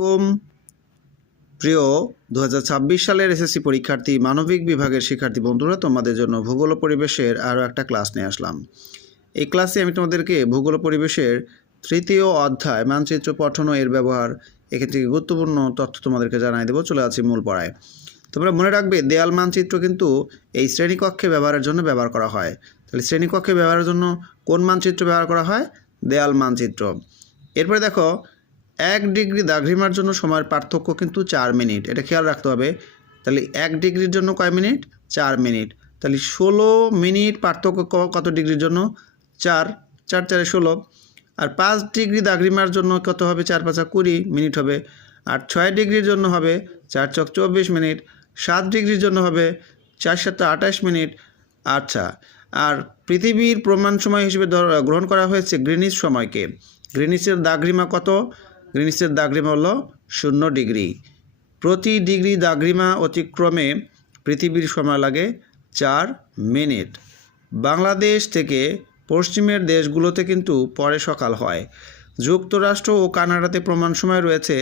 আলাইকুম প্রিয় 2026 সালের এসএসসি পরীক্ষার্থী মানবিক বিভাগের শিক্ষার্থী বন্ধুরা, তোমাদের জন্য ভূগোল ও পরিবেশের আরও একটা ক্লাস নিয়ে আসলাম। এই ক্লাসে আমি তোমাদেরকে ভূগোল ও পরিবেশের তৃতীয় অধ্যায় মানচিত্র পঠন ও এর ব্যবহার এখান থেকে গুরুত্বপূর্ণ তথ্য তোমাদেরকে জানাই দেবো। চলে আছি মূল পড়ায়। তোমরা মনে রাখবে, দেয়াল মানচিত্র কিন্তু এই শ্রেণীকক্ষে ব্যবহারের জন্য ব্যবহার করা হয়। তাহলে শ্রেণীকক্ষে ব্যবহারের জন্য কোন মানচিত্র ব্যবহার করা হয়? দেয়াল মানচিত্র। এরপরে দেখো, 1 ডিগ্রি দাঘ্রিমার জন্য সময়ের পার্থক্য কিন্তু 4 মিনিট। এটা খেয়াল রাখতে হবে। তাহলে 1 ডিগ্রির জন্য কয় মিনিট? 4 মিনিট। তাহলে 16 মিনিট পার্থক্য কত ডিগ্রির জন্য? 4 4 4 16। আর 5 ডিগ্রি দাঘ্রিমার জন্য কত হবে? 4 5 20 মিনিট হবে। আর 6 ডিগ্রির জন্য হবে 4 6 24 মিনিট। 7 ডিগ্রির জন্য হবে 4 7 28 মিনিট। আচ্ছা, আর পৃথিবীর প্রমাণ সময় হিসেবে গ্রহণ করা হয়েছে গ্রিনিচ সময়কে। গ্রিনিচের দাঘ্রিমা কত? গ্রিনিচের দাঘ্রিমা হলো 0 ডিগ্রি। প্রতি ডিগ্রি দাঘ্রিমা অতিক্রমে পৃথিবীর সময় লাগে 4 মিনিট। বাংলাদেশ থেকে পশ্চিমের দেশগুলোতে কিন্তু পরে সকাল হয়। যুক্তরাষ্ট্র ও কানাডাতে প্রমাণ সময় রয়েছে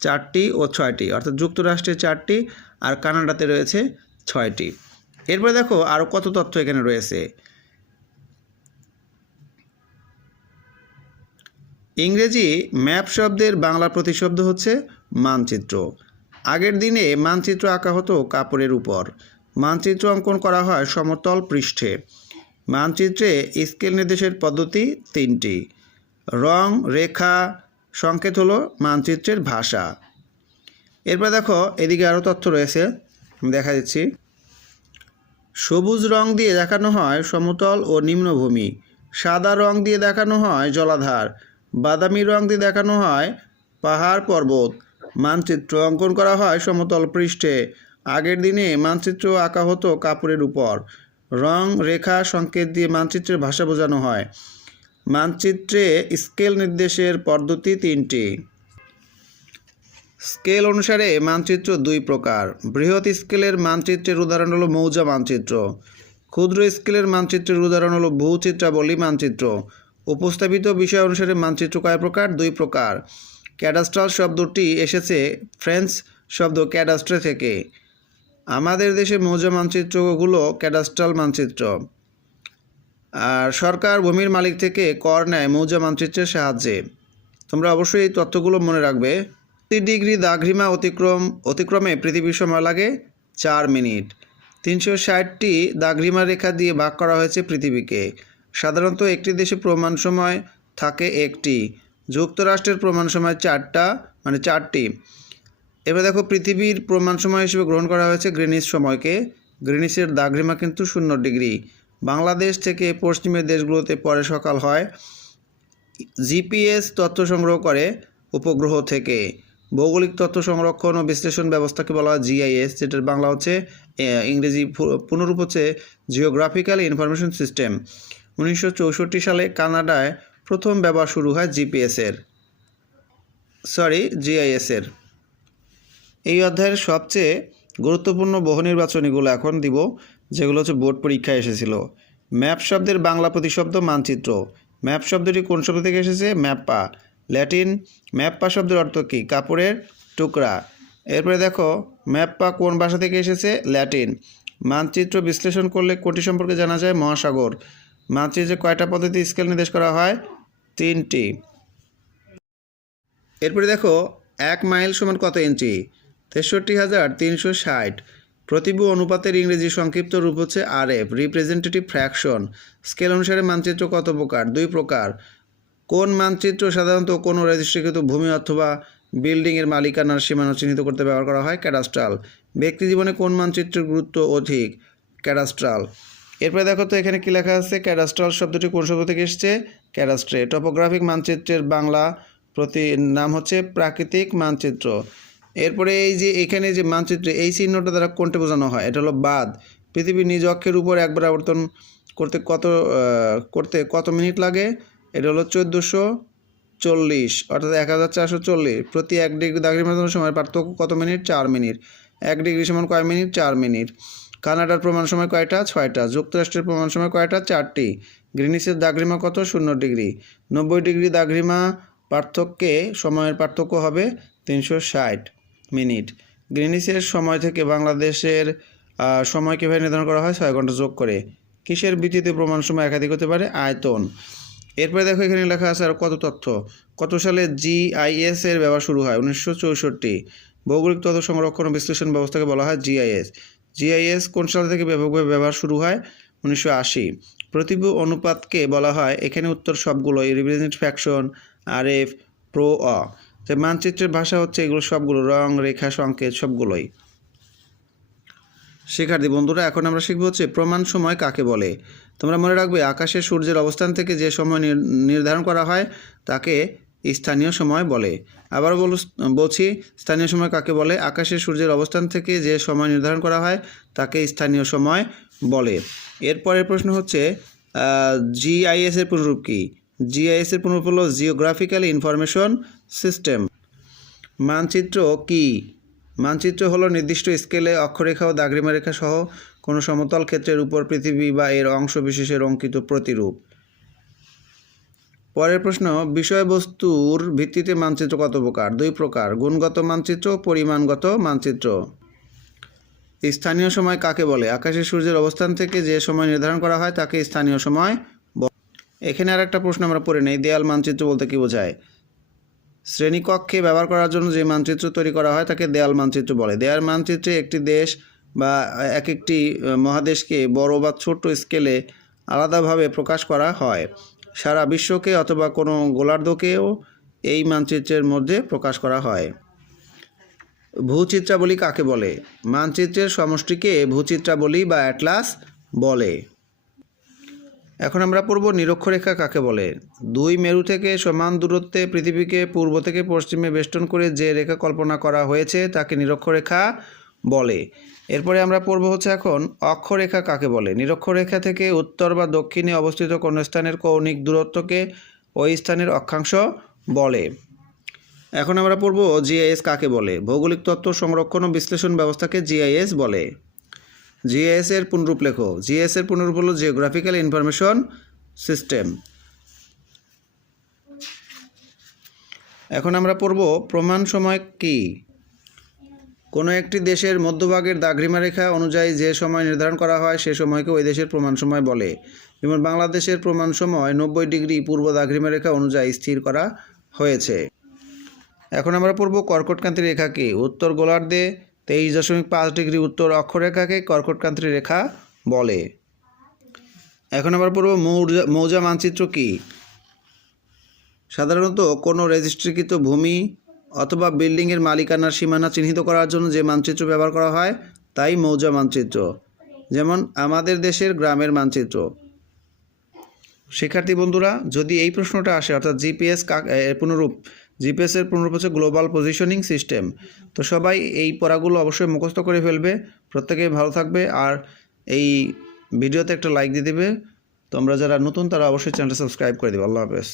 4টি ও 6টি, অর্থাৎ যুক্তরাষ্ট্রে 4টি আর কানাডাতে রয়েছে 6টি। এরপরে দেখো আরও কত তথ্য এখানে রয়েছে। ইংরেজি ম্যাপ শব্দের বাংলা প্রতিশব্দ হচ্ছে মানচিত্র। আগের দিনে মানচিত্র আঁকা হতো কাপড়ের উপর। মানচিত্র অঙ্কন করা হয় সমতল পৃষ্ঠে। মানচিত্রে স্কেল নির্দেশের পদ্ধতি 3টি। রং, রেখা, সংকেত হলো মানচিত্রের ভাষা। এরপর দেখো, এদিকে আরও তথ্য রয়েছে, দেখা দিচ্ছি। সবুজ রং দিয়ে দেখানো হয় সমতল ও নিম্নভূমি। সাদা রং দিয়ে দেখানো হয় জলাধার। বাদামি রং দিয়ে দেখানো হয় পাহাড় পর্বত। মানচিত্র অঙ্কন করা হয় সমতল পৃষ্ঠে। আগের দিনে মানচিত্র আঁকা হতো কাপড়ের উপর। রং, রেখা, সংকেত দিয়ে মানচিত্রের ভাষা বোঝানো হয়। মানচিত্রে স্কেল নির্দেশের পদ্ধতি 3টি। স্কেল অনুসারে মানচিত্র 2 প্রকার। বৃহৎ স্কেলের মানচিত্রের উদাহরণ হলো মৌজা মানচিত্র। ক্ষুদ্র স্কেলের মানচিত্রের উদাহরণ হলো ভূচিত্রাবলী মানচিত্র। উপস্থাপিত বিষয় অনুসারে মানচিত্র কয় প্রকার? 2 প্রকার। ক্যাডাস্ট্রাল শব্দটি এসেছে ফ্রেঞ্চ শব্দ ক্যাডাস্ট্রে থেকে। আমাদের দেশে মৌজা মানচিত্রগুলো ক্যাডাস্ট্রাল মানচিত্র। আর সরকার ভূমির মালিক থেকে কর নেয় মৌজা মানচিত্রের সাহায্যে। তোমরা অবশ্যই এই তথ্যগুলো মনে রাখবে। 30 ডিগ্রি দাঘ্রিমা অতিক্রমে পৃথিবীর সময় লাগে 4 মিনিট। 360টি দাঘ্রিমা রেখা দিয়ে ভাগ করা হয়েছে পৃথিবীকে। সাধারণত একটি দেশে প্রমাণ সময় থাকে 1টি। যুক্তরাষ্ট্রের প্রমাণ সময় 4টি। এবার দেখো, পৃথিবীর প্রমাণ সময় হিসেবে গ্রহণ করা হয়েছে গ্রিনিচ সময়কে। গ্রিনিচের দাঘ্রিমা কিন্তু 0 ডিগ্রি। বাংলাদেশ থেকে পশ্চিমের দেশগুলোতে পরে সকাল হয়। জিপিএস তথ্য সংগ্রহ করে উপগ্রহ থেকে। ভৌগোলিক তথ্য সংরক্ষণ ও বিশ্লেষণ ব্যবস্থাকে বলা হয় জিআইএস, যেটার বাংলা হচ্ছে ইংরেজি পুনরূপ হচ্ছে জিওগ্রাফিক্যাল ইনফরমেশন সিস্টেম। 1964 সালে কানাডায় প্রথম ব্যবহার শুরু হয় জিআইএসের। এই অধ্যায়ের সবচেয়ে গুরুত্বপূর্ণ বহু নির্বাচনীগুলো এখন দিব, যেগুলো হচ্ছে বোর্ড পরীক্ষায় এসেছিল। ম্যাপ শব্দের বাংলা প্রতিশব্দ মানচিত্র। ম্যাপ শব্দটি কোন শব্দ থেকে এসেছে? ম্যাপ্পা, ল্যাটিন। ম্যাপ্পা শব্দের অর্থ কী? কাপড়ের টুকরা। এরপরে দেখো, ম্যাপ্পা কোন ভাষা থেকে এসেছে? ল্যাটিন। মানচিত্র বিশ্লেষণ করলে কোনটি সম্পর্কে জানা যায়? মহাসাগর। মানচিত্রে কয়টা পদ্ধতি স্কেল নির্দেশ করা হয়? 3টি। এরপরে দেখো, 1 মাইল সমান কত ইঞ্চি? 63,360। প্রতিভু অনুপাতের ইংরেজি সংক্ষিপ্ত রূপ হচ্ছে আরএফ, রিপ্রেজেন্টেটিভ ফ্র্যাকশন। স্কেল অনুসারে মানচিত্র কত প্রকার? 2 প্রকার। কোন মানচিত্র সাধারণত কোনো রেজিস্ট্রিকৃত ভূমি অথবা বিল্ডিংয়ের মালিকানার সীমানা চিহ্নিত করতে ব্যবহার করা হয়? ক্যাডাস্ট্রাল। ব্যক্তি জীবনে কোন মানচিত্রের গুরুত্ব অধিক? ক্যাডাস্ট্রাল। এরপরে দেখো তো, এখানে কি লেখা আছে? ক্যাডাস্ট্রাল শব্দটি কোন শব্দ থেকে এসেছে? ক্যাডাস্ট্রে। টপোগ্রাফিক মানচিত্রের বাংলা নাম হচ্ছে প্রাকৃতিক মানচিত্র। এরপরে এই যে এখানে যে মানচিত্রে এই চিহ্নটা দ্বারা কোনটা বোঝানো হয়? এটা হলো বাদ। পৃথিবীর নিজ অক্ষের উপর একবার আবর্তন করতে কত মিনিট লাগে? এটা হলো 1440, অর্থাৎ 1440। প্রতি 1 ডিগ্রি দাঘ্রিমার জন্য সময়ের পার্থক্য কত মিনিট? 4 মিনিট। 1 ডিগ্রি সমান কয় মিনিট? 4 মিনিট। কানাডার প্রমাণ সময় কয়টা? 6টা। যুক্তরাষ্ট্রের প্রমাণ সময় কয়টা? 4টি। গ্রিনিচের দাঘ্রিমা কত? 0 ডিগ্রি। 90 ডিগ্রি দাঘ্রিমা সময়ের পার্থক্য হবে 360 মিনিট। গ্রিনিচের সময় থেকে বাংলাদেশের সময় কীভাবে নির্ধারণ করা হয়? 6 ঘন্টা যোগ করে। কিসের ভিত্তিতে প্রমাণ সময় একাধিক হতে পারে? আয়তন। এরপরে দেখো এখানে লেখা আছে আর কত তথ্য। কত সালে GIS এর ব্যবহার শুরু হয়? 1964। ভৌগোলিক তথ্য সংরক্ষণ ও বিশ্লেষণ ব্যবস্থাকে বলা হয় GIS। GIS কোন সাল থেকে ব্যাপকভাবে ব্যবহার শুরু হয়? 1980। প্রতিভু অনুপাতকে বলা হয়, এখানে উত্তর সবগুলোই, রিপ্রেজেন্ট ফ্র্যাকশন, RF, প্রো অ। যে মানচিত্রের ভাষা হচ্ছে এগুলো সবগুলো, রং, রেখা, সংকেত সবগুলোই। শিক্ষার্থী বন্ধুরা, এখন আমরা শিখব হচ্ছে প্রমাণ সময় কাকে বলে। তোমরা মনে রাখবে, আকাশে সূর্যের অবস্থান থেকে যে সময় নির্ধারণ করা হয় তাকে স্থানীয় সময় বলে। আবার বলছি, স্থানীয় সময় কাকে বলে? আকাশে সূর্যের অবস্থান থেকে যে সময় নির্ধারণ করা হয় তাকে স্থানীয় সময় বলে। এরপরের প্রশ্ন হচ্ছে GIS এর পুনরূপ কী? GIS এর পুনরূপ হলো জিওগ্রাফিক্যাল ইনফরমেশন সিস্টেম। মানচিত্র কী? মানচিত্র হলো নির্দিষ্ট স্কেলে অক্ষরেখা ও দাগরিমা রেখা সহ কোনো সমতল ক্ষেত্রের উপর পৃথিবী বা এর অংশ বিশেষের অঙ্কিত প্রতিরূপ। পরের প্রশ্ন, বিষয়বস্তুর ভিত্তিতে মানচিত্র কত প্রকার? 2 প্রকার, গুণগত মানচিত্র ও পরিমাণগত মানচিত্র। স্থানীয় সময় কাকে বলে? আকাশে সূর্যের অবস্থান থেকে যে সময় নির্ধারণ করা হয় তাকে স্থানীয় সময় বলে। এখানে আর একটা প্রশ্ন আমরা পড়ে নেই, দেয়াল মানচিত্র বলতে কী বোঝায়? শ্রেণীকক্ষে ব্যবহার করার জন্য যে মানচিত্র তৈরি করা হয় তাকে দেয়াল মানচিত্র বলে। দেয়াল মানচিত্রে একটি দেশ বা একটি মহাদেশকে বড় বা ছোট স্কেলে আলাদাভাবে প্রকাশ করা হয়। সারা বিশ্বকে অথবা কোনো গোলার্ধকেও এই মানচিত্রের মধ্যে প্রকাশ করা হয়। ভূচিত্রাবলী কাকে বলে? মানচিত্রের সমষ্টিকে ভূচিত্রাবলী বা অ্যাটলাস বলে। এখন আমরা পড়ব নিরক্ষরেখা কাকে বলে। 2 মেরু থেকে সমান দূরত্বে পৃথিবীকে পূর্ব থেকে পশ্চিমে বেষ্টন করে যে রেখা কল্পনা করা হয়েছে তাকে নিরক্ষরেখা বলে। এরপরে আমরা পড়ব হচ্ছে এখন অক্ষরেখা কাকে বলে। নিরক্ষরেখা থেকে উত্তর বা দক্ষিণে অবস্থিত কোনো স্থানের কৌণিক দূরত্বকে ওই স্থানের অক্ষাংশ বলে। এখন আমরা পড়ব GIS কাকে বলে। ভৌগোলিক তথ্য সংরক্ষণ ও বিশ্লেষণ ব্যবস্থাকে GIS বলে। GIS এর পুনরূপ লেখো। GIS এর পুনরূপ হলো জিওগ্রাফিক্যাল ইনফরমেশন সিস্টেম। এখন আমরা পড়ব প্রমাণ সময় কি। কোনো একটি দেশের মধ্যভাগের দাগরিমা রেখা অনুযায়ী যে সময় নির্ধারণ করা হয় সে সময়কে ওই দেশের প্রমাণ সময় বলে। যেমন বাংলাদেশের প্রমাণ সময় 90 ডিগ্রি পূর্ব দাগরিমা রেখা অনুযায়ী স্থির করা হয়েছে। এখন আমরা পড়ব কর্কটক্রান্তি রেখা কি। উত্তর গোলার্ধে 23.5 ডিগ্রি উত্তর অক্ষরেখাকে কর্কটক্রান্তি রেখা বলে। এখন আমরা পড়ব মৌজা মানচিত্র কি। সাধারণত কোনো রেজিস্ট্রিকৃত ভূমি অথবা বিল্ডিংয়ের মালিকানার সীমানা চিহ্নিত করার জন্য যে মানচিত্র ব্যবহার করা হয় তাই মৌজা মানচিত্র। যেমন আমাদের দেশের গ্রামের মানচিত্র। শিক্ষার্থী বন্ধুরা, যদি এই প্রশ্নটা আসে অর্থাৎ GPS এর পুনরূপ হচ্ছে গ্লোবাল পজিশনিং সিস্টেম। তো সবাই এই পড়াগুলো অবশ্যই মুখস্থ করে ফেলবে। প্রত্যেকেই ভালো থাকবে আর এই ভিডিওতে একটা লাইক দিয়ে দেবে। তোমরা যারা নতুন তারা অবশ্যই চ্যানেলটা সাবস্ক্রাইব করে দেবে। আল্লাহ হাফেজ।